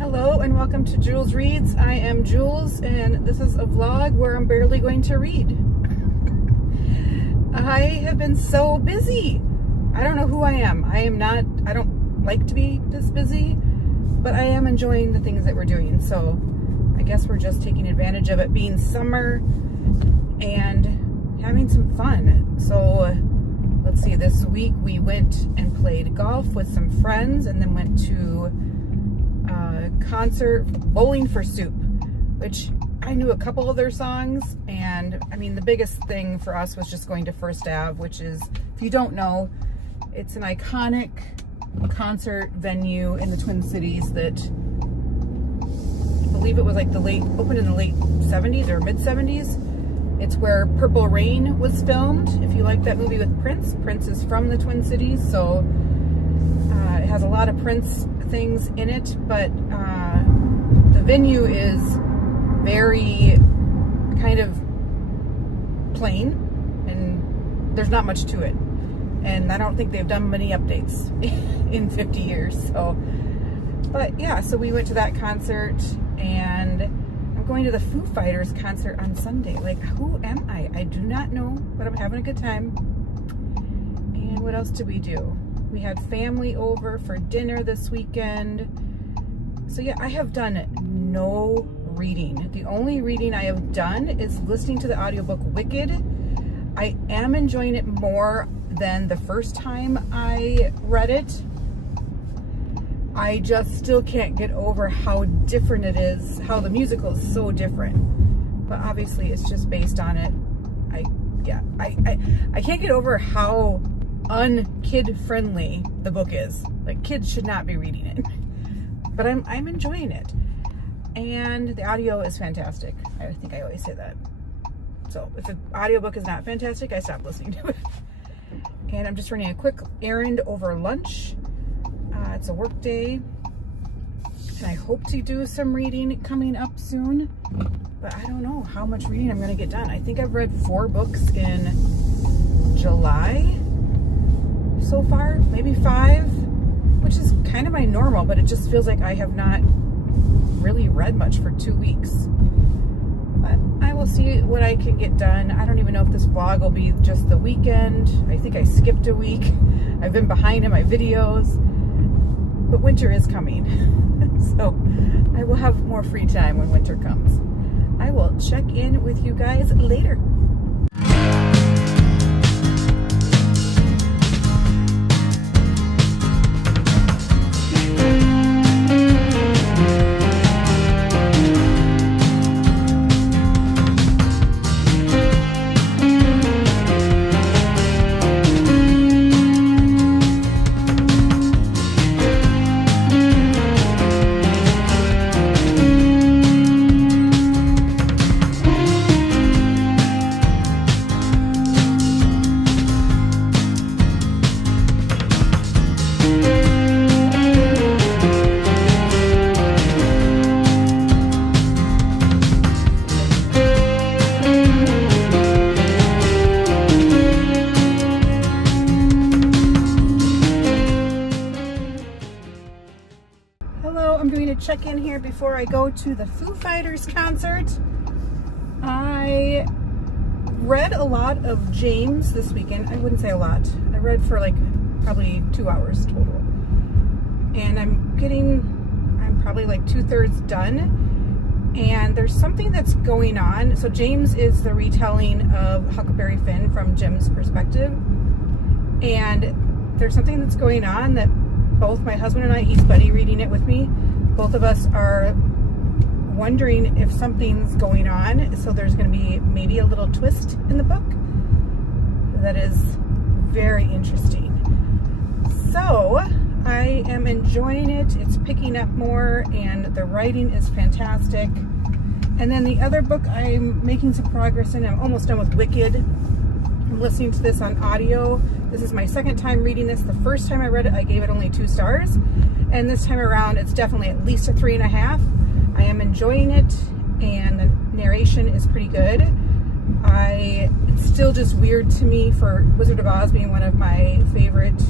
Hello and welcome to Jules Reads. I am Jules and this is a vlog where I'm barely going to read. I have been so busy. I don't know who I am. I don't like to be this busy, but I am enjoying the things that we're doing. So I guess we're just taking advantage of it being summer and having some fun. So let's see, this week we went and played golf with some friends and then went to concert, Bowling for Soup, which I knew a couple of their songs, and I mean the biggest thing for us was just going to First Ave, which is, if you don't know, it's an iconic concert venue in the Twin Cities that I believe it was like opened in the late 70s or mid 70s. It's where Purple Rain was filmed. If you like that movie with Prince is from the Twin Cities, so it has a lot of Prince things in it, but the venue is very kind of plain and there's not much to it, and I don't think they've done many updates in 50 years. So, but yeah, so we went to that concert, and I'm going to the Foo Fighters concert on Sunday. Like, who am I? I do not know, but I'm having a good time. And what else did we do? We had family over for dinner this weekend. So yeah, I have done no reading. The only reading I have done is listening to the audiobook Wicked. I am enjoying it more than the first time I read it. I just still can't get over how different it is, how the musical is so different. But obviously it's just based on it. I can't get over how unkid friendly the book is. Like, kids should not be reading it. But I'm enjoying it. And the audio is fantastic. I think I always say that. So if the audiobook is not fantastic, I stop listening to it. And I'm just running a quick errand over lunch. It's a work day. And I hope to do some reading coming up soon. But I don't know how much reading I'm going to get done. I think I've read 4 books in July so far, maybe 5, which is kind of my normal, but it just feels like I have not really read much for 2 weeks. But I will see what I can get done. I don't even know if this vlog will be just the weekend. I think I skipped a week. I've been behind in my videos, but winter is coming. So I will have more free time when winter comes. I will check in with you guys later. Check in here before I go to the Foo Fighters concert. I read a lot of James this weekend. I wouldn't say a lot. I read for like probably 2 hours total. And I'm probably like 2/3 done. And there's something that's going on. So James is the retelling of Huckleberry Finn from Jim's perspective. And there's something that's going on that both my husband and I, he's buddy reading it with me, both of us are wondering if something's going on. So there's going to be maybe a little twist in the book that is very interesting. So I am enjoying it. It's picking up more and the writing is fantastic. And then the other book I'm making some progress in, I'm almost done with Wicked. I'm listening to this on audio. This is my second time reading this. The first time I read it, I gave it only 2 stars. And this time around, it's definitely at least a 3.5. I am enjoying it, and the narration is pretty good. It's still just weird to me for Wizard of Oz being one of my favorite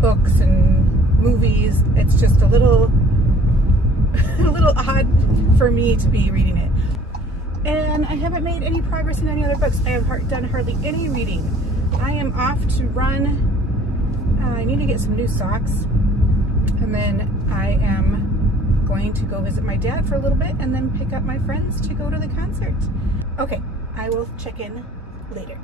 books and movies. It's just a little for me to be reading it. And I haven't made any progress in any other books. I have done hardly any reading. I am off to run. I need to get some new socks. And then I am going to go visit my dad for a little bit and then pick up my friends to go to the concert. Okay, I will check in later.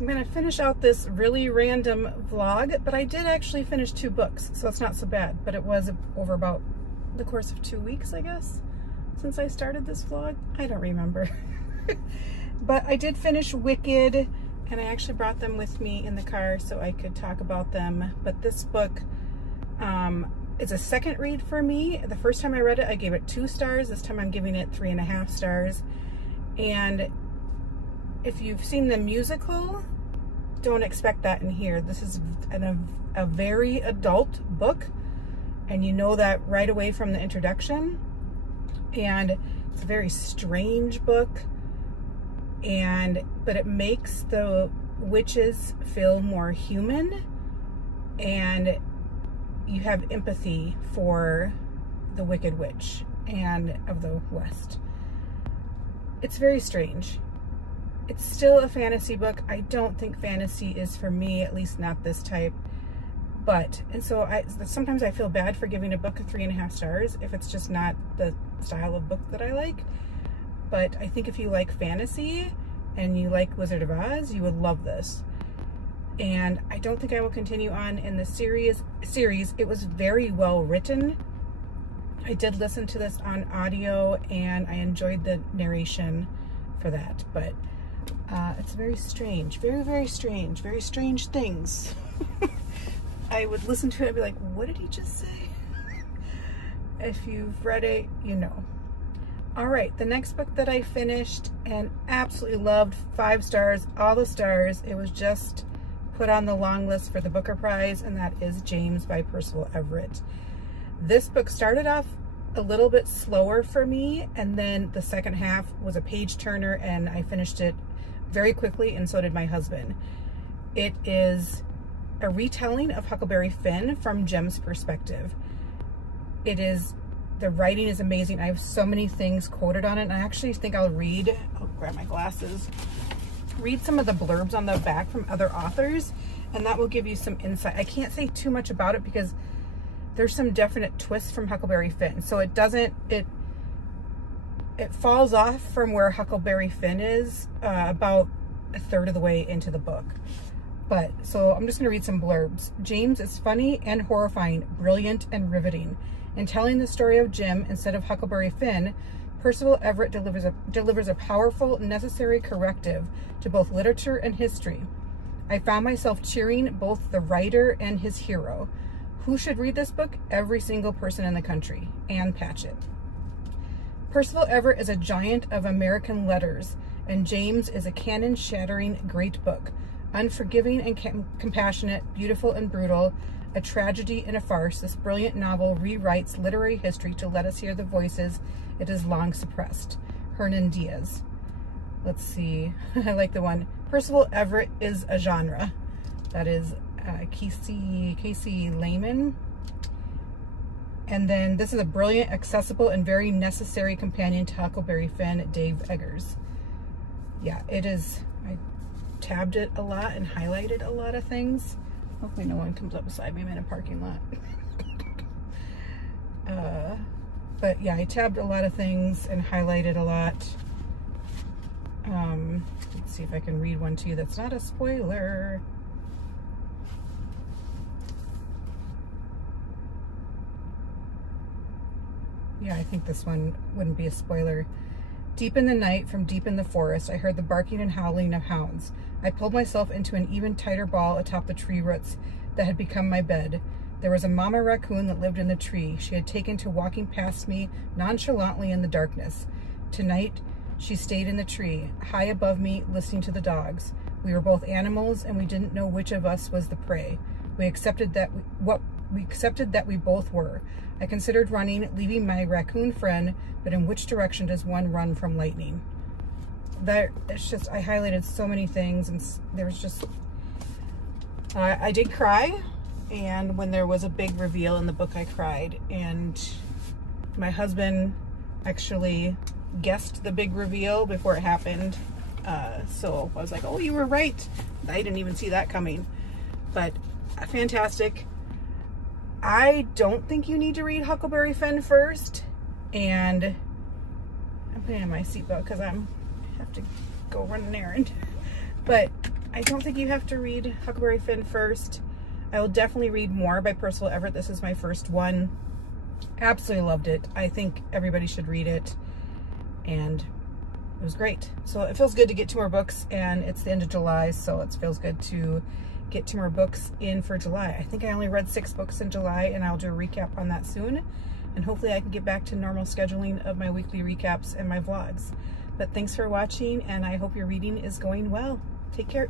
I'm going to finish out this really random vlog, but I did actually finish 2 books, so it's not so bad. But it was over about the course of 2 weeks, I guess, since I started this vlog. I don't remember. But I did finish Wicked, and I actually brought them with me in the car so I could talk about them. But this book is a second read for me. The first time I read it, I gave it 2 stars. This time I'm giving it 3.5 stars. And if you've seen the musical, don't expect that in here. This is a very adult book, and you know that right away from the introduction. And it's a very strange book, but it makes the witches feel more human, and you have empathy for the Wicked Witch and of the West. It's very strange. It's still a fantasy book. I don't think fantasy is for me, at least not this type. And so sometimes I feel bad for giving a book 3.5 stars if it's just not the style of book that I like. But I think if you like fantasy and you like Wizard of Oz, you would love this. And I don't think I will continue on in the series. It was very well written. I did listen to this on audio, and I enjoyed the narration for that. But it's very strange, very, very strange, very strange things. I would listen to it and be like, what did he just say? If you've read it, you know. All right, the next book that I finished and absolutely loved, 5 stars, all the stars. It was just put on the long list for the Booker Prize, and that is James by Percival Everett. This book started off a little bit slower for me, and then the second half was a page turner, and I finished it very quickly, and so did my husband. It is a retelling of Huckleberry Finn from Jem's perspective. The writing is amazing. I have so many things quoted on it, and I actually think I'll grab my glasses, read some of the blurbs on the back from other authors, and that will give you some insight. I can't say too much about it because there's some definite twists from Huckleberry Finn. So it falls off from where Huckleberry Finn is about a third of the way into the book. So I'm just going to read some blurbs. James is funny and horrifying, brilliant and riveting. In telling the story of Jem instead of Huckleberry Finn, Percival Everett delivers a powerful, necessary corrective to both literature and history. I found myself cheering both the writer and his hero. Who should read this book? Every single person in the country. Anne Patchett. Percival Everett is a giant of American letters, and James is a canon-shattering great book. Unforgiving and compassionate, beautiful and brutal, a tragedy and a farce, this brilliant novel rewrites literary history to let us hear the voices it has long suppressed. Hernan Diaz. Let's see. I like the one. Percival Everett is a genre. That is Casey Lehman. And then this is a brilliant, accessible, and very necessary companion to Huckleberry Finn, Dave Eggers. Yeah, it is. I tabbed it a lot and highlighted a lot of things. Hopefully no one comes up beside me. I'm in a parking lot. But yeah, I tabbed a lot of things and highlighted a lot. Let's see if I can read one to you that's not a spoiler. Yeah, I think this one wouldn't be a spoiler. Deep in the night, from deep in the forest, I heard the barking and howling of hounds. I pulled myself into an even tighter ball atop the tree roots that had become my bed. There was a mama raccoon that lived in the tree. She had taken to walking past me nonchalantly in the darkness. Tonight, she stayed in the tree, high above me, listening to the dogs. We were both animals, and we didn't know which of us was the prey. We accepted that we both were. I considered running, leaving my raccoon friend, but in which direction does one run from lightning? It's just, I highlighted so many things, and there was just, I did cry, and when there was a big reveal in the book, I cried, and my husband actually guessed the big reveal before it happened, so I was like, oh, you were right. I didn't even see that coming, but fantastic. I don't think you need to read Huckleberry Finn first, and I'm putting in my seatbelt because I have to go run an errand, but I don't think you have to read Huckleberry Finn first. I will definitely read more by Percival Everett. This is my first one. Absolutely loved it. I think everybody should read it, and it was great. So it feels good to get 2 more books, and it's the end of July, so it feels good to get 2 more books in for July. I think I only read 6 books in July, and I'll do a recap on that soon. And hopefully I can get back to normal scheduling of my weekly recaps and my vlogs. But thanks for watching, and I hope your reading is going well. Take care.